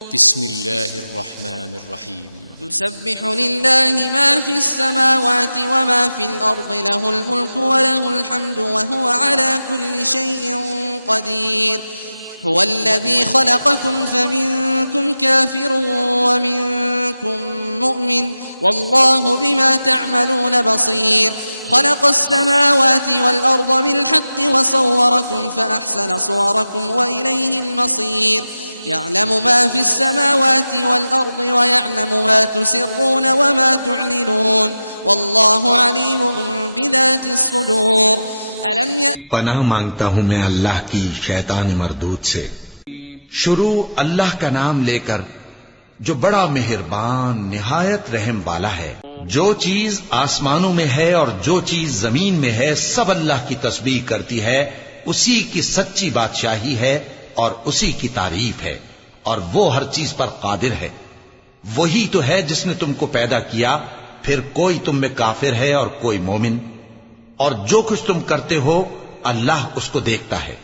बिस्मिल्लाहिर्रहमानिर्रहीम। युसब्बिहु लिल्लाहि मा फिस समावाति व मा फिल अर्दि लहुल मुल्कु व लहुल हम्दु व हुवा अला कुल्लि शैइन क़दीर। हुवल्लज़ी ख़लक़कुम फमिनकुम काफ़िरुन व मिनकुम मुअमिन वल्लाहु बिमा तअमलून बसीर। ख़लक़स समावाति वल अर्द बिल हक़्क़ि व सव्वरकुम फ़अहसना सुवरकुम व इलैहिल मसीर। यअलमु मा फिस समावाति वल अर्द व यअलमु मा तुसिर्रून व मा तुअलिनून वल्लाहु अलीमुन बिज़ातिस सुदूर। पनाह मांगता हूँ मैं अल्लाह की शैतान मरदूद से। शुरू अल्लाह का नाम लेकर जो बड़ा मेहरबान निहायत रहम वाला है। जो चीज आसमानों में है और जो चीज जमीन में है सब अल्लाह की तस्बीह करती है। उसी की सच्ची बादशाही है और उसी की तारीफ है और वो हर चीज पर कादिर है। वही तो है जिसने तुमको पैदा किया, फिर कोई तुम में काफिर है और कोई मोमिन, और जो कुछ तुम करते हो अल्लाह उसको देखता है।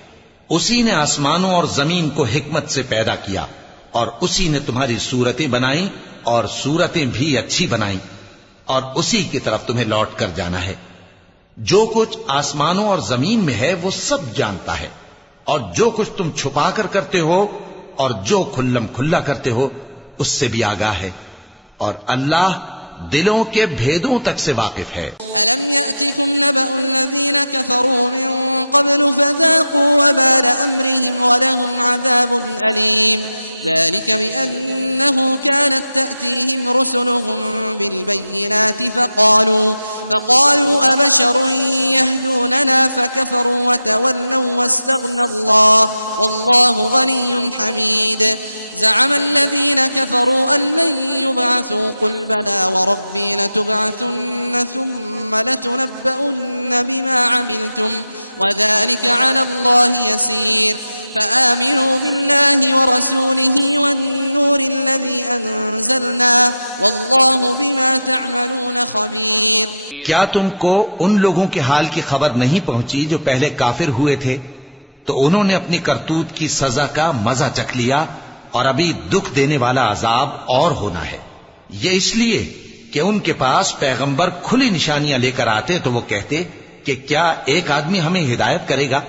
उसी ने आसमानों और जमीन को हिकमत से पैदा किया और उसी ने तुम्हारी सूरतें बनाई और सूरतें भी अच्छी बनाई और उसी की तरफ तुम्हें लौट कर जाना है। जो कुछ आसमानों और जमीन में है वो सब जानता है और जो कुछ तुम छुपा कर करते हो और जो खुल्लम खुल्ला करते हो उससे भी आगाह है और अल्लाह दिलों के भेदों तक से वाकिफ है। अलम यअतिकुम नबअल्लज़ीना कफ़रू मिन क़ब्लु फ़ज़ाक़ू वबाल अम्रिहिम व लहुम अज़ाबुन अलीम। ज़ालिक बिअन्नहु कानत तअतीहिम रुसुलुहुम बिलबय्यिनाति फ़क़ालू अबशरुन यहदूनना फ़कफ़रू वतवल्लव वस्तग़ना अल्लाह वल्लाहु गनिय्युन हमीद। ज़अम अल्लज़ीना कफ़रू अन लन युबअसूं क़ुल बला वरब्बी लतुबअसुन्न थुम्म लतुनब्बउन्न बिमा अमिलतुम वज़ालिक अला अल्लाहि यसीर। फ़आमिनू बिल्लाहि वरसूलिहि वन्नूरि अल्लज़ी अंज़लना वल्लाहु बिमा तअमलून ख़बीर। क्या तुमको उन लोगों के हाल की खबर नहीं पहुंची जो पहले काफिर हुए थे? तो उन्होंने अपनी करतूत की सजा का मजा चख लिया और अभी दुख देने वाला अजाब और होना है। ये इसलिए कि उनके पास पैगंबर खुली निशानियां लेकर आते तो वो कहते कि क्या एक आदमी हमें हिदायत करेगा?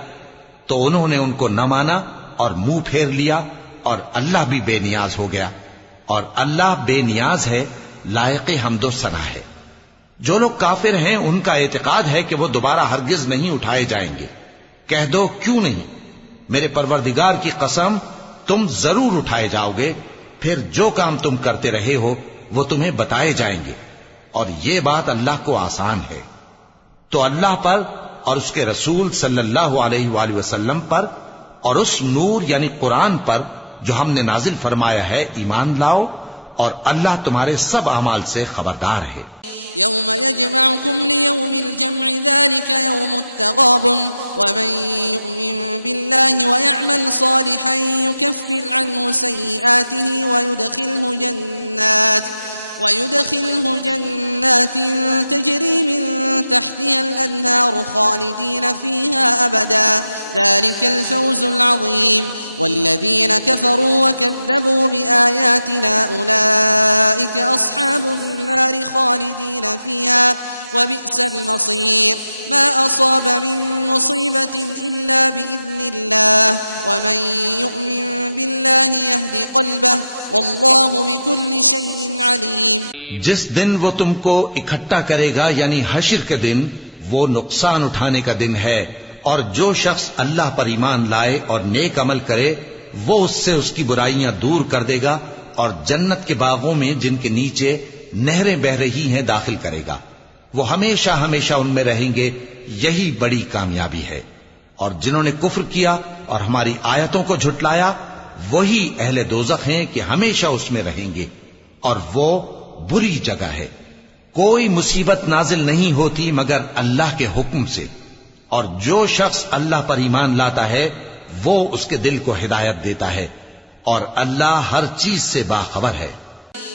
तो उन्होंने उनको न माना और मुंह फेर लिया और अल्लाह भी बेनियाज हो गया और अल्लाह बेनियाज है, लायक हम्दो सना है। जो लोग काफिर हैं उनका एतकाद है कि वो दोबारा हरगिज नहीं उठाए जाएंगे। कह दो क्यों नहीं, मेरे परवरदिगार की कसम तुम जरूर उठाए जाओगे, फिर जो काम तुम करते रहे हो वो तुम्हें बताए जाएंगे और ये बात अल्लाह को आसान है। तो अल्लाह पर और उसके रसूल सल्लल्लाहु अलैहि वसल्लम पर और उस नूर यानी कुरान पर जो हमने नाजिल फरमाया है ईमान लाओ और अल्लाह तुम्हारे सब अमाल से खबरदार है। यौम यजमअकुम लियौमिल जम'i ज़ालिका यौमुत तग़ाबुन वमन यु'मिन बिल्लाहि व यअमल सालिहन युकफ्फिर अन्हु सय्यिआतिहि ويدخله جنات تجري من تحتها الأنهار خالدين فيها أبدا ذلك الفوز العظيم. والذين كفروا وكذبوا بآياتنا أولئك أصحاب النار خالدين فيها وبئس المصير. ما أصاب من مصيبة إلا بإذن الله ومن يؤمن بالله يهد قلبه والله بكل شيء عليم. जिस दिन वो तुमको इकट्ठा करेगा यानी हश्र के दिन, वो नुकसान उठाने का दिन है और जो शख्स अल्लाह पर ईमान लाए और नेक अमल करे वो उससे उसकी बुराइयां दूर कर देगा और जन्नत के बागों में जिनके नीचे नहरें बह रही हैं दाखिल करेगा। वो हमेशा हमेशा उनमें रहेंगे, यही बड़ी कामयाबी है। और जिन्होंने कुफ्र किया और हमारी आयतों को झुटलाया वही अहले दोज़ख हैं कि हमेशा उसमें रहेंगे और वो बुरी जगह है। कोई मुसीबत नाजिल नहीं होती मगर अल्लाह के हुक्म से, और जो शख्स अल्लाह पर ईमान लाता है वो उसके दिल को हिदायत देता है और अल्लाह हर चीज से बाखबर है।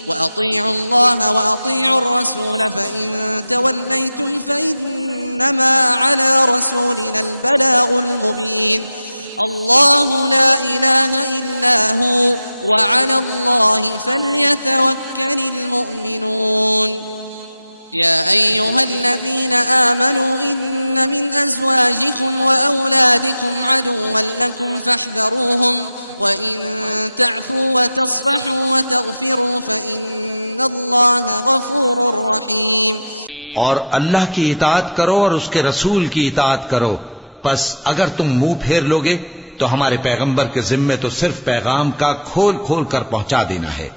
वअतीउ अल्लाह वअतीउ अर्रसूल फइन तवल्लैतुम फइन्नमा अला रसूलिना अल बलागुल मुबीन. अल्लाहु ला इलाहा इल्ला हु व अला अल्लाहि फल्यतवक्कलिल मुमिनून। या अय्युहल्लज़ीना आमनू इन्न मिन अज़वाजिकुम व औलादिकुम अदुव्वन लकुम फहज़रूहुम व इन तअफ़ू व तस्फ़हू व तग़फ़िरू फ़इन्नल्लाहा गफ़ूरुर रहीम। और अल्लाह की इताअत करो और उसके रसूल की इताअत करो। बस अगर तुम मुंह फेर लोगे तो हमारे पैगंबर के जिम्मे तो सिर्फ पैगाम का खोल खोल कर पहुंचा देना है।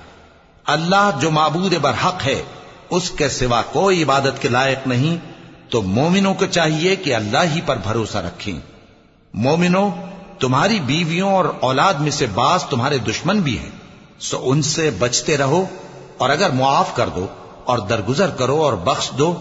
अल्लाह जो माबूद बरहक है, उसके सिवा कोई इबादत के लायक नहीं। तो मोमिनों को चाहिए कि अल्लाह ही पर भरोसा रखें। मोमिनों, तुम्हारी बीवियों और औलाद में से बास तुम्हारे दुश्मन भी हैं, सो उनसे बचते रहो। और अगर मुआफ कर दो और दरगुजर करो और बख्श दो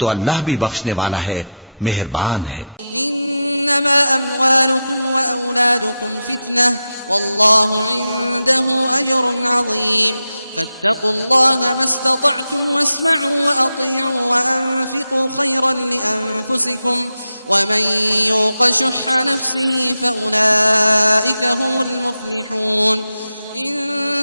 तो अल्लाह भी बख्शने वाला है, मेहरबान है। इन्नमा अम्वालुकुम व औलादुकुम फितनह वल्लाहु इंदहु अज्रुन अज़ीम फत्तकुल्लाह मस्ततअतुम वस्मअू व अतीअू व अनफिकू खैरन लिअन्फुसिकुम वमन युक़ शुह्ह नफ्सिही फउलाइक हुमुल मुफ़्लिहून। इन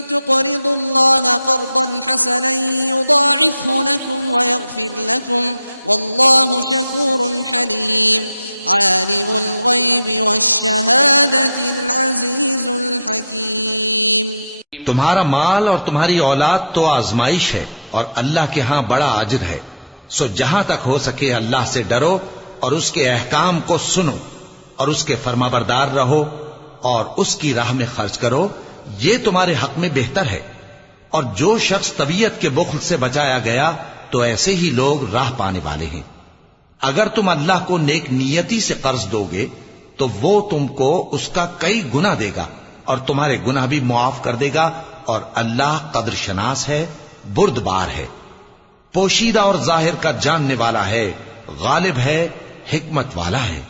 तुक़रिदुल्लाह क़र्ज़न हसनन युज़ाइफ़हु लकुम व यग़फ़िर लकुम वल्लाहु शकूरुन हलीम। आलिमुल ग़ैबि वश्शहादतिल अज़ीज़ुल हकीम। तुम्हारा माल और तुम्हारी औलाद तो आजमाइश है और अल्लाह के यहां बड़ा अजर है। सो जहां तक हो सके अल्लाह से डरो और उसके अहकाम को सुनो और उसके फरमाबरदार रहो और उसकी राह में खर्च करो, ये तुम्हारे हक में बेहतर है। और जो शख्स तबीयत के बुख्ल से बचाया गया तो ऐसे ही लोग राह पाने वाले हैं। अगर तुम अल्लाह को नेक नियति से कर्ज दोगे तो वो तुमको उसका कई गुना देगा और तुम्हारे गुनाह भी मुआफ कर देगा। और अल्लाह कद्र शनास है, बुर्दबार है, पोशीदा और जाहिर का जानने वाला है, गालिब है, हिकमत वाला है।